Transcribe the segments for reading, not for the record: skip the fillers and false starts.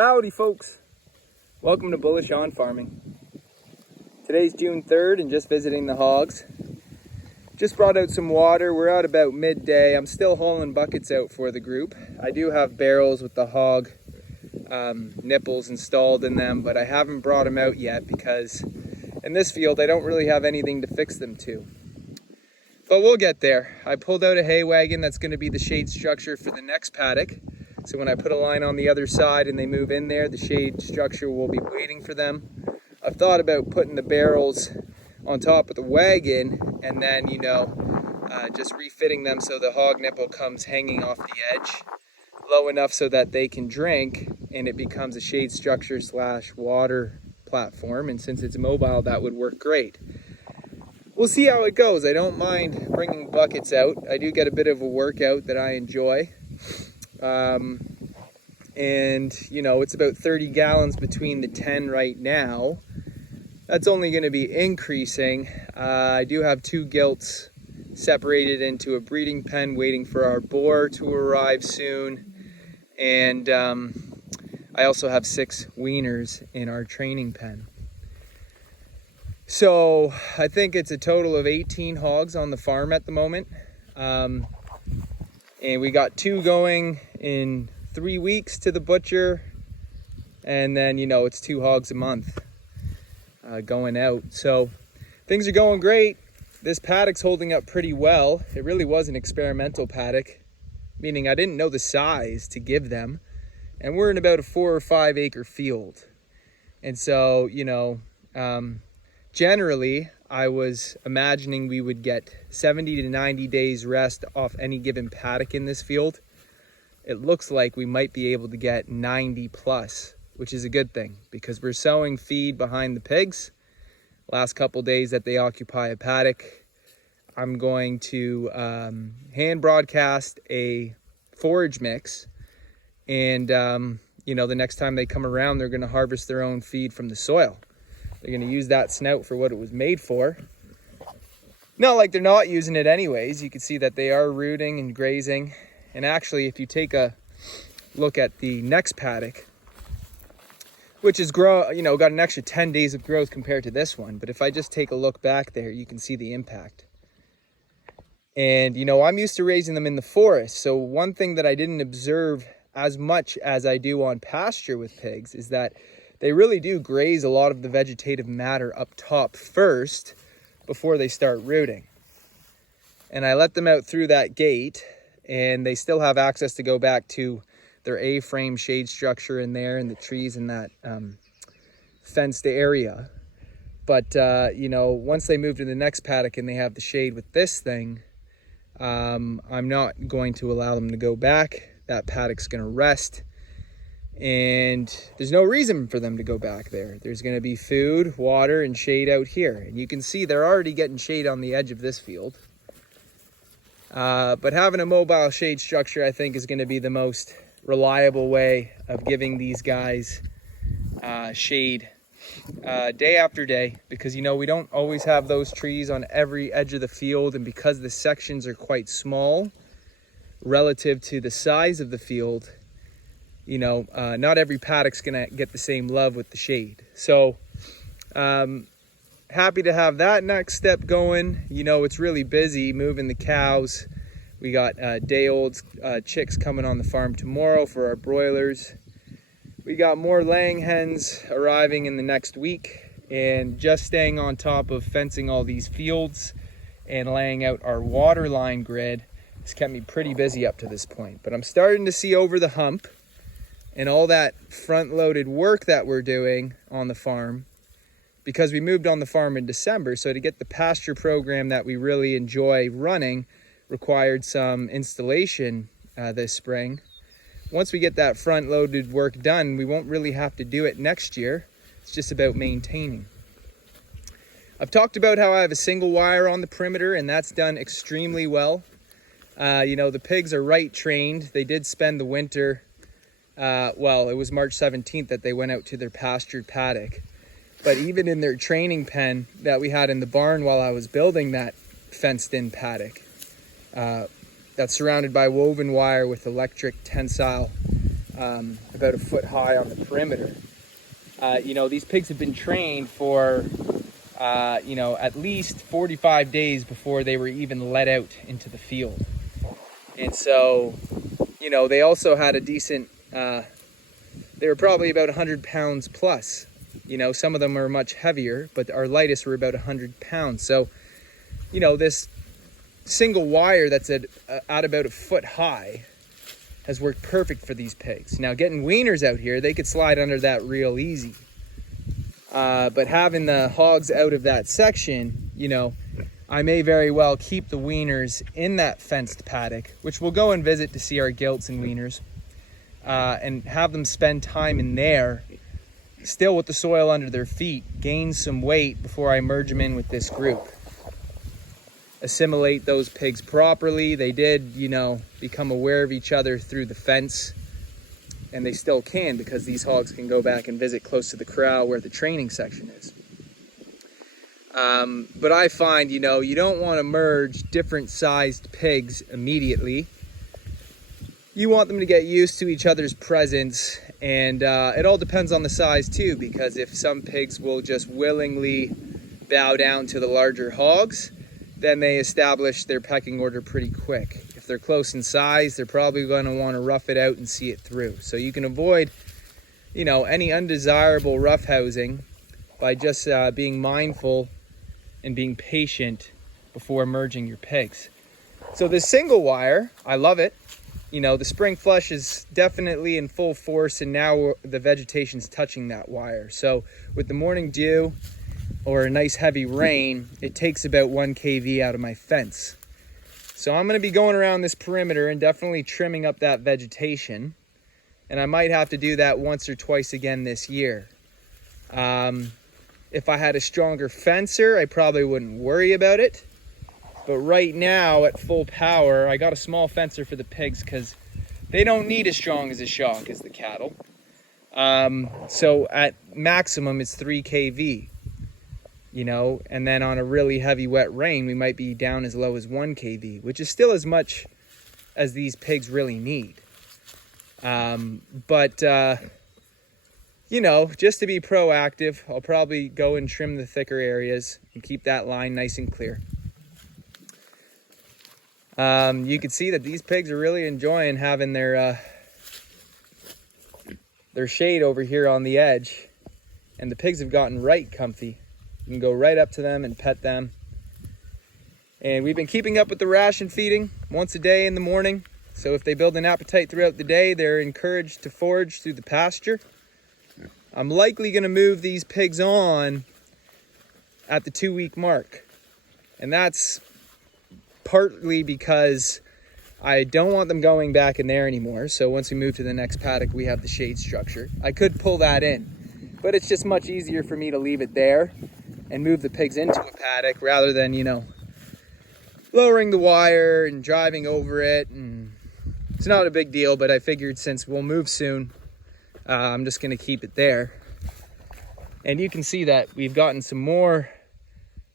Howdy folks, welcome to Bullish On Farming. Today's June 3rd and just visiting the hogs. Just brought out some water. We're out about midday. I'm still hauling buckets out for the group. I do have barrels with the hog nipples installed in them, but I haven't brought them out yet because in this field I don't really have anything to fix them to. But we'll get there. I pulled out a hay wagon that's going to be the shade structure for the next paddock. So when I put a line on the other side and they move in there, the shade structure will be waiting for them. I've thought about putting the barrels on top of the wagon and then, just refitting them so the hog nipple comes hanging off the edge low enough so that they can drink and it becomes a shade structure / water platform. And since it's mobile, that would work great. We'll see how it goes. I don't mind bringing buckets out. I do get a bit of a workout that I enjoy. It's about 30 gallons between the 10 right now. That's only going to be increasing. I do have 2 gilts separated into a breeding pen waiting for our boar to arrive soon. And I also have 6 weaners in our training pen. So I think it's a total of 18 hogs on the farm at the moment. And we got 2 going in 3 weeks to the butcher. And then, it's 2 hogs a month going out. So things are going great. This paddock's holding up pretty well. It really was an experimental paddock, meaning I didn't know the size to give them. And we're in about a 4 or 5 acre field. And so, generally, I was imagining we would get 70 to 90 days rest off any given paddock in this field. It looks like we might be able to get 90 plus, which is a good thing because we're sowing feed behind the pigs. Last couple days that they occupy a paddock, I'm going to hand broadcast a forage mix. And, the next time they come around, they're going to harvest their own feed from the soil. They're going to use that snout for what it was made for. Not like they're not using it anyways. You can see that they are rooting and grazing. And actually, if you take a look at the next paddock, which is got an extra 10 days of growth compared to this one. But if I just take a look back there, you can see the impact. And, I'm used to raising them in the forest. So one thing that I didn't observe as much as I do on pasture with pigs is that they really do graze a lot of the vegetative matter up top first before they start rooting. And I let them out through that gate and they still have access to go back to their A-frame shade structure in there and the trees in that fenced area. But, once they move to the next paddock and they have the shade with this thing, I'm not going to allow them to go back. That paddock's going to rest. And there's no reason for them to go back there. There's going to be food, water, and shade out here. And you can see they're already getting shade on the edge of this field. But having a mobile shade structure, I think, is going to be the most reliable way of giving these guys shade day after day. Because, we don't always have those trees on every edge of the field. And because the sections are quite small relative to the size of the field, not every paddock's gonna get the same love with the shade. So happy to have that next step going. It's really busy moving the cows. We got day-old chicks coming on the farm tomorrow for our broilers. We got more laying hens arriving in the next week, and just staying on top of fencing all these fields and laying out our water line grid has kept me pretty busy up to this point. But I'm starting to see over the hump. And all that front-loaded work that we're doing on the farm, because we moved on the farm in December, so to get the pasture program that we really enjoy running required some installation this spring. Once we get that front-loaded work done, we won't really have to do it next year. It's just about maintaining. I've talked about how I have a single wire on the perimeter, and that's done extremely well. The pigs are right trained. They did spend the winter. It was March 17th that they went out to their pastured paddock. But even in their training pen that we had in the barn while I was building that fenced-in paddock, that's surrounded by woven wire with electric tensile about a foot high on the perimeter. You know, these pigs have been trained for, you know, at least 45 days before they were even let out into the field. And so, you know, they also had a decent, they were probably about 100 pounds plus. You know, some of them were much heavier, but our lightest were about 100 pounds. So, you know, this single wire that's at about a foot high has worked perfect for these pigs. Now, getting weaners out here, they could slide under that real easy. But having the hogs out of that section, you know, I may very well keep the weaners in that fenced paddock, which we'll go and visit to see our gilts and weaners, and have them spend time in there, still with the soil under their feet, gain some weight before I merge them in with this group. Assimilate those pigs properly. They did, you know, become aware of each other through the fence, and they still can, because these hogs can go back and visit close to the corral where the training section is. But I find, you know, you don't want to merge different sized pigs immediately. You want them to get used to each other's presence, and it all depends on the size too, because if some pigs will just willingly bow down to the larger hogs, then they establish their pecking order pretty quick. If they're close in size, they're probably going to want to rough it out and see it through. So you can avoid, you know, any undesirable roughhousing by just being mindful and being patient before merging your pigs. So this single wire, I love it. You know, the spring flush is definitely in full force, and now the vegetation's touching that wire. So with the morning dew or a nice heavy rain, it takes about 1 kV out of my fence. So I'm going to be going around this perimeter and definitely trimming up that vegetation. And I might have to do that once or twice again this year. If I had a stronger fencer, I probably wouldn't worry about it. But right now, at full power, I got a small fencer for the pigs because they don't need as strong as a shock as the cattle. So at maximum, it's 3 kV. You know, and then on a really heavy wet rain, we might be down as low as 1 kV, which is still as much as these pigs really need. You know, just to be proactive, I'll probably go and trim the thicker areas and keep that line nice and clear. You can see that these pigs are really enjoying having their shade over here on the edge, and the pigs have gotten right comfy. You can go right up to them and pet them. And we've been keeping up with the ration feeding once a day in the morning. So if they build an appetite throughout the day, they're encouraged to forage through the pasture. I'm likely going to move these pigs on at the 2-week mark. And that's partly because I don't want them going back in there anymore. So once we move to the next paddock, we have the shade structure. I could pull that in, but it's just much easier for me to leave it there and move the pigs into a paddock rather than, you know, lowering the wire and driving over it. And it's not a big deal, but I figured since we'll move soon, I'm just going to keep it there. And you can see that we've gotten some more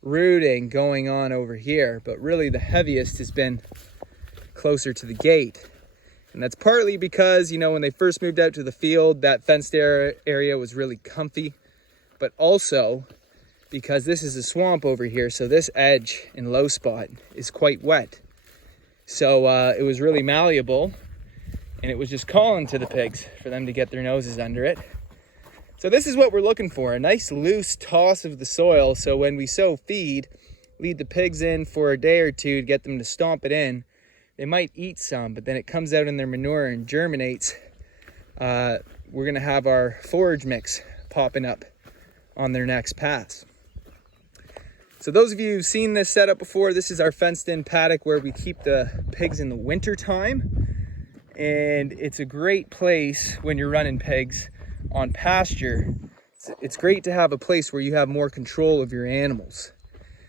rooting going on over here, but really the heaviest has been closer to the gate. And that's partly because, you know, when they first moved out to the field, that fenced area was really comfy, but also because this is a swamp over here, so this edge in low spot is quite wet. So it was really malleable, and it was just calling to the pigs for them to get their noses under it. So this is what we're looking for, a nice loose toss of the soil, so when we sow feed, lead the pigs in for a day or two to get them to stomp it in. They might eat some, but then it comes out in their manure and germinates. We're gonna have our forage mix popping up on their next pass. So those of you who've seen this setup before, this is our fenced in paddock where we keep the pigs in the winter time. And it's a great place when you're running pigs on pasture. It's great to have a place where you have more control of your animals.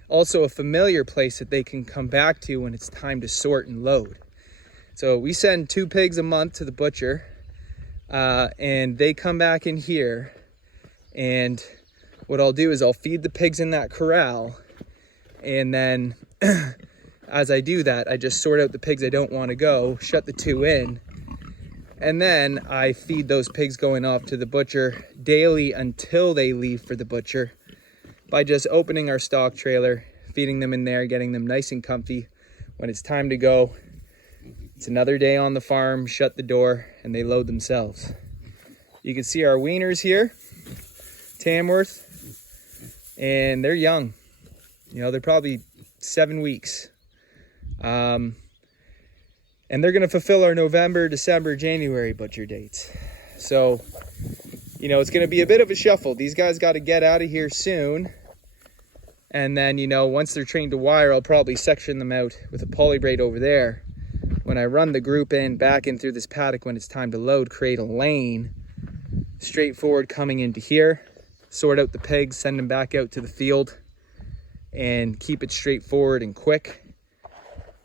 Also a familiar place that they can come back to when it's time to sort and load. So we send 2 pigs a month to the butcher, and they come back in here, and what I'll do is I'll feed the pigs in that corral, and then as I do that, I just sort out the pigs I don't want to go, shut the 2 in, And then I feed those pigs going off to the butcher daily until they leave for the butcher by just opening our stock trailer, feeding them in there, getting them nice and comfy. When it's time to go, it's another day on the farm, shut the door, and they load themselves. You can see our weaners here, Tamworth, and they're young. You know, they're probably 7 weeks. And they're gonna fulfill our November, December, January butcher dates. So, you know, it's gonna be a bit of a shuffle. These guys gotta get out of here soon. And then, you know, once they're trained to wire, I'll probably section them out with a poly braid over there. When I run the group back in through this paddock when it's time to load, create a lane, straightforward coming into here, sort out the pigs, send them back out to the field, and keep it straightforward and quick.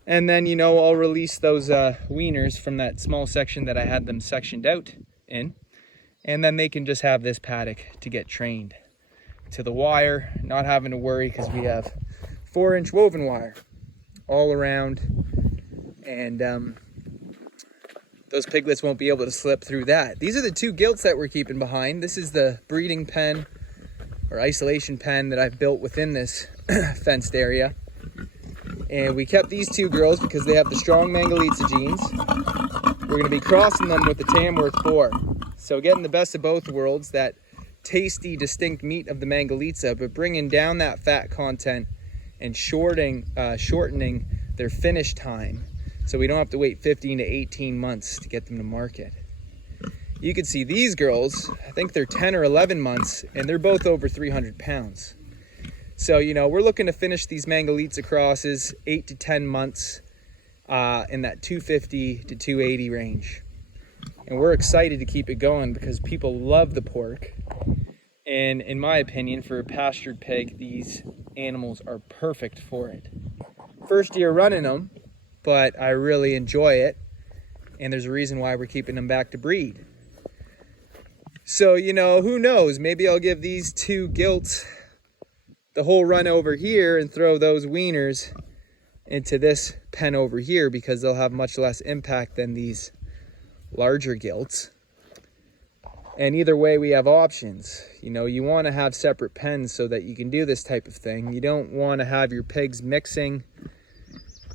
And then, you know, I'll release those weaners from that small section that I had them sectioned out in, and then they can just have this paddock to get trained to the wire, not having to worry because we have 4-inch woven wire all around, and those piglets won't be able to slip through that. These are the 2 gilts that we're keeping behind. This is the breeding pen or isolation pen that I've built within this fenced area. And we kept these 2 girls because they have the strong Mangalitsa genes. We're gonna be crossing them with the Tamworth boar. So getting the best of both worlds, that tasty, distinct meat of the Mangalitsa, but bringing down that fat content and shortening their finish time, so we don't have to wait 15 to 18 months to get them to market. You can see these girls, I think they're 10 or 11 months, and they're both over 300 pounds. So, you know, we're looking to finish these Mangalitsa crosses 8 to 10 months in that 250 to 280 range. And we're excited to keep it going because people love the pork. And in my opinion, for a pastured pig, these animals are perfect for it. First year running them, but I really enjoy it. And there's a reason why we're keeping them back to breed. So, you know, who knows? Maybe I'll give these 2 gilts the whole run over here and throw those weaners into this pen over here because they'll have much less impact than these larger gilts. And either way, we have options. You know, you want to have separate pens so that you can do this type of thing. You don't want to have your pigs mixing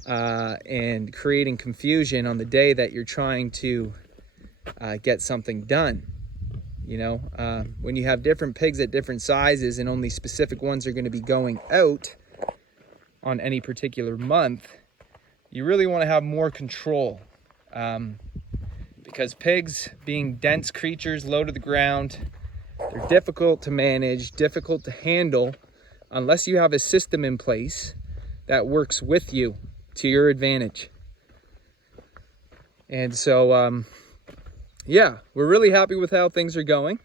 and creating confusion on the day that you're trying to get something done. You know, when you have different pigs at different sizes and only specific ones are going to be going out on any particular month, you really want to have more control. Because pigs, being dense creatures, low to the ground, they're difficult to manage, difficult to handle, unless you have a system in place that works with you to your advantage. And so, yeah, we're really happy with how things are going.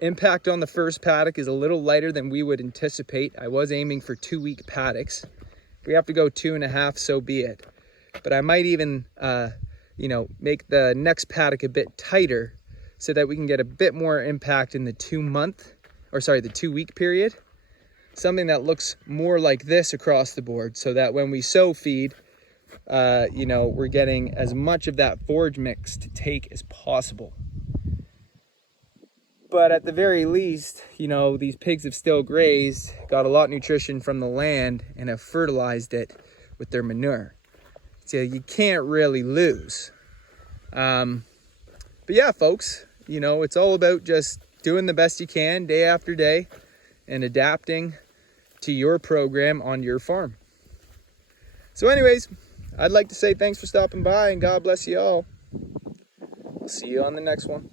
Impact on the first paddock is a little lighter than we would anticipate. I was aiming for 2-week paddocks. If we have to go 2.5, so be it. But I might even, you know, make the next paddock a bit tighter so that we can get a bit more impact in the 2-week period. Something that looks more like this across the board so that when we sow feed, you know, we're getting as much of that forage mix to take as possible. But at the very least, you know, these pigs have still grazed, got a lot of nutrition from the land, and have fertilized it with their manure. So you can't really lose. But yeah, folks, you know, it's all about just doing the best you can day after day and adapting to your program on your farm. So anyways, I'd like to say thanks for stopping by and God bless you all. I'll see you on the next one.